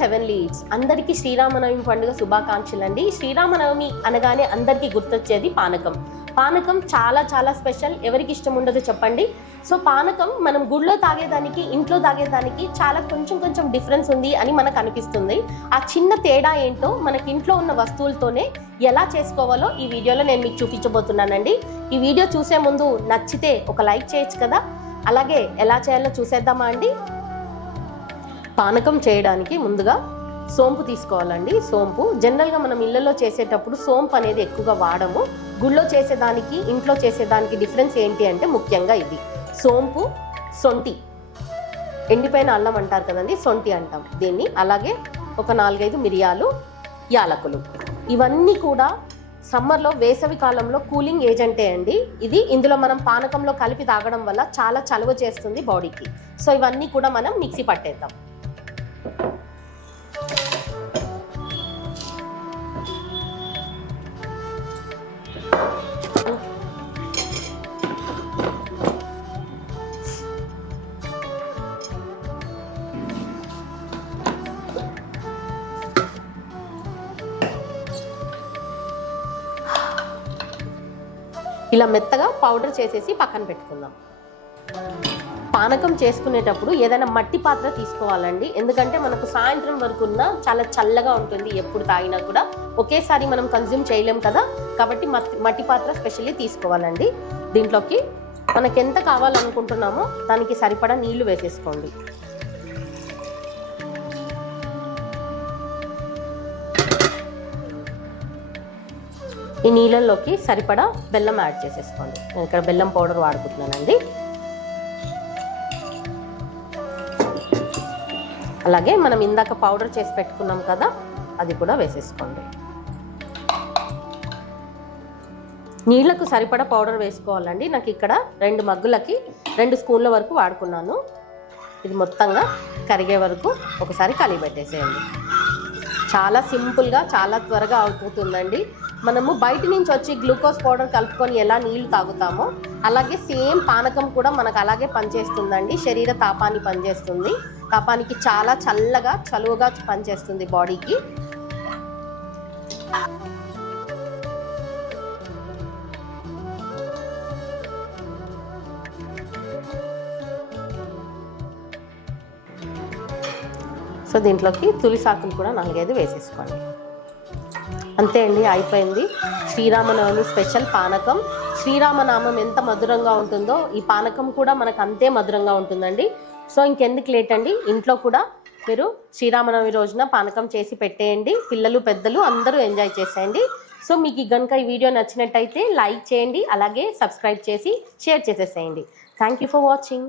Heavenly eats. అందరికీ శ్రీరామనవమి పండుగ శుభాకాంక్షలు అండి. శ్రీరామనవమి అనగానే అందరికీ గుర్తొచ్చేది పానకం. పానకం చాలా చాలా స్పెషల్. ఎవరికి ఇష్టం ఉండదు చెప్పండి. సో పానకం మనం గుళ్ళో తాగేదానికి ఇంట్లో తాగేదానికి చాలా కొంచెం డిఫరెన్స్ ఉంది అని మనకు అనిపిస్తుంది. ఆ చిన్న తేడా ఏంటో మనకి ఇంట్లో ఉన్న వస్తువులతోనే ఎలా చేసుకోవాలో ఈ వీడియోలో నేను మీకు చూపించబోతున్నానండి. ఈ వీడియో చూసే ముందు నచ్చితే ఒక లైక్ చేయొచ్చు కదా. అలాగే ఎలా చేయాలో చూసేద్దామా అండి. పానకం చేయడానికి ముందుగా సోంపు తీసుకోవాలండి. సోంపు జనరల్గా మనం ఇళ్ళలో చేసేటప్పుడు సోంపు అనేది ఎక్కువగా వాడము. గుళ్ళో చేసేదానికి ఇంట్లో చేసేదానికి డిఫరెన్స్ ఏంటి అంటే ముఖ్యంగా ఇది సోంపు, సొంటి, ఎండిపోయిన అల్లం అంటారు కదండి, సొంటి అంటాం దీన్ని. అలాగే ఒక 4-5 మిరియాలు, యాలకులు. ఇవన్నీ కూడా సమ్మర్లో వేసవి కాలంలో కూలింగ్ ఏజెంటే అండి ఇది. ఇందులో మనం పానకంలో కలిపి తాగడం వల్ల చాలా చలువ చేస్తుంది బాడీకి. సో ఇవన్నీ కూడా మనం మిక్సీ పట్టేద్దాం. ఇలా మెత్తగా పౌడర్ చేసేసి పక్కన పెట్టుకుందాం. పానకం చేసుకునేటప్పుడు ఏదైనా మట్టి పాత్ర తీసుకోవాలండి. ఎందుకంటే మనకు సాయంత్రం వరకు చాలా చల్లగా ఉంటుంది. ఎప్పుడు తాగినా కూడా ఒకేసారి మనం కన్జ్యూమ్ చేయలేం కదా. కాబట్టి మట్టి పాత్ర స్పెషల్లీ తీసుకోవాలండి. దీంట్లోకి మనకి ఎంత కావాలనుకుంటున్నామో దానికి సరిపడా నీళ్లు వేసేసుకోండి. ఈ నీళ్ళల్లోకి సరిపడా బెల్లం యాడ్ చేసేసుకోండి. నేను ఇక్కడ బెల్లం పౌడర్ వాడుకుంటున్నానండి. అలాగే మనం ఇందాక పౌడర్ చేసి పెట్టుకున్నాం కదా, అది కూడా వేసేసుకోండి. నీళ్లకు సరిపడా పౌడర్ వేసుకోవాలండి. నాకు ఇక్కడ 2 మగ్గులకి 2 స్పూన్ల వరకు వాడుకున్నాను. ఇది మొత్తంగా కరిగే వరకు ఒకసారి కలిపెట్టేసేయండి. చాలా సింపుల్గా చాలా త్వరగా అవుతుందండి. మనము బయట నుంచి వచ్చి గ్లూకోజ్ పౌడర్ కలుపుకొని ఎలా నీళ్లు తాగుతామో అలాగే సేమ్ పానకం కూడా మనకు అలాగే పనిచేస్తుందండి. శరీర తాపాన్ని పనిచేస్తుంది. తాపానికి చాలా చల్లగా చలువగా పనిచేస్తుంది బాడీకి. సో దీంట్లోకి తులిసాకులు కూడా 4-5 వేసేసుకోండి. అంతే అండి, అయిపోయింది శ్రీరామనవమి స్పెషల్ పానకం. శ్రీరామనామం ఎంత మధురంగా ఉంటుందో ఈ పానకం కూడా మనకు అంతే మధురంగా ఉంటుందండి. సో ఇంకెందుకు లేట్ అండి, ఇంట్లో కూడా మీరు శ్రీరామనవమి రోజున పానకం చేసి పెట్టేయండి. పిల్లలు పెద్దలు అందరూ ఎంజాయ్ చేసేయండి. సో మీకు కనుక ఈ వీడియో నచ్చినట్టయితే లైక్ చేయండి. అలాగే సబ్స్క్రైబ్ చేసి షేర్ చేసేసేయండి. Thank you for watching.